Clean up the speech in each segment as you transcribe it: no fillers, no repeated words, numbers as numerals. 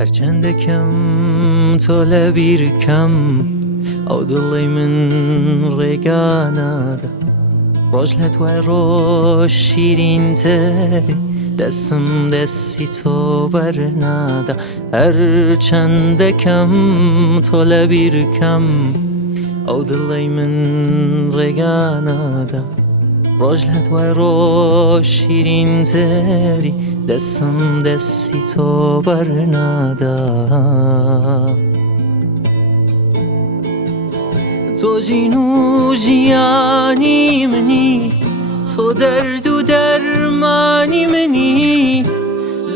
هرچند کم تو لبیر کم او دڵی من ڕێگانەدا ڕۆژ لە دوای ڕۆژ شیرینتری دەسم دەستی تۆ بەرنادا هەرچەندە کەم تۆ لەبیر کەم ئەو دڵی من ڕێگانەدا ڕۆژ لە دوای ڕۆژ شیرینتری دەسم دەستی تۆ بەرنادا تۆ ژین و ژیانی منی تۆ دەرد و دەرمانی منی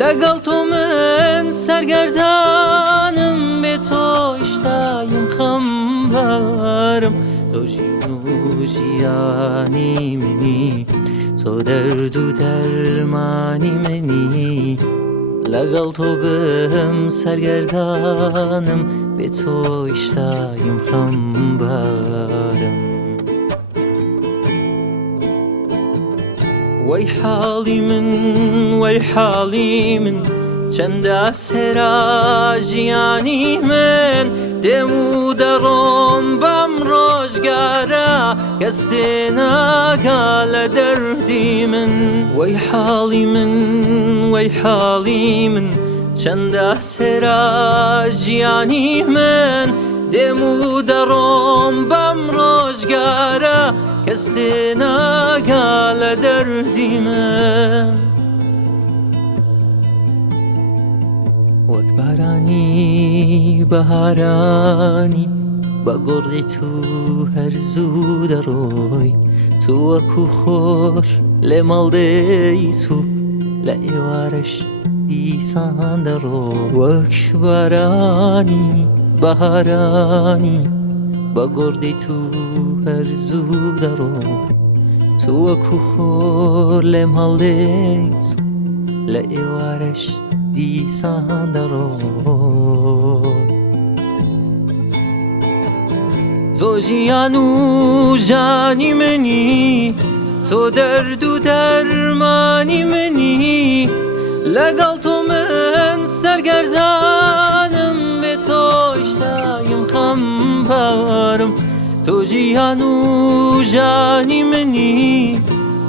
لەگەڵ تۆ من سەرگەردانم بێ تۆیش دایم خەمبارم تۆ ژین و ژیانی منی تۆ دەرد و دەرمانی منی لەگەڵ تۆ بم سەرگەردانم بێ تۆیش دایم خەمبارم وەی حاڵی من وەی حاڵی من چەندە سێرا ژیانی من دێم و دەڕۆم بەم ڕۆژگارە کەس تێناگا لە دەردی من وەی حاڵی من وەی حاڵی من چەندە سێرا ژیانی من دێم و دەڕۆم بەم ڕۆژگارە کەس تێناگا لە دەردی من وەک بارانی بەهارانی بە گۆڕی تو هەرزوو دەڕۆی تو وەکو خۆر لێ مەڵدەی تو لە ئێوارەش دیسان دەڕۆی وەک بارانی بەهارانی بە گۆڕی تو هەرزوو دەڕۆی تو وەکو خۆر لێ مەڵدەی تو لە ئێوارەش دیسان دەڕۆی تۆ ژیان و ژانی منی تۆ دەرد و دەرمانی منی لەگەڵ تۆ من سەرگەردانم بێ تۆیش دایم خەمبارم تۆ ژیان و ژانی منی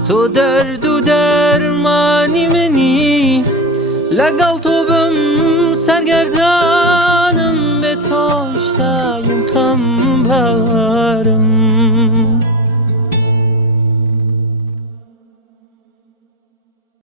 تۆ دەرد و دەرمانی منی لەگەڵ تۆ بم سەرگەردانم بێ تۆیش دایم خەمبارم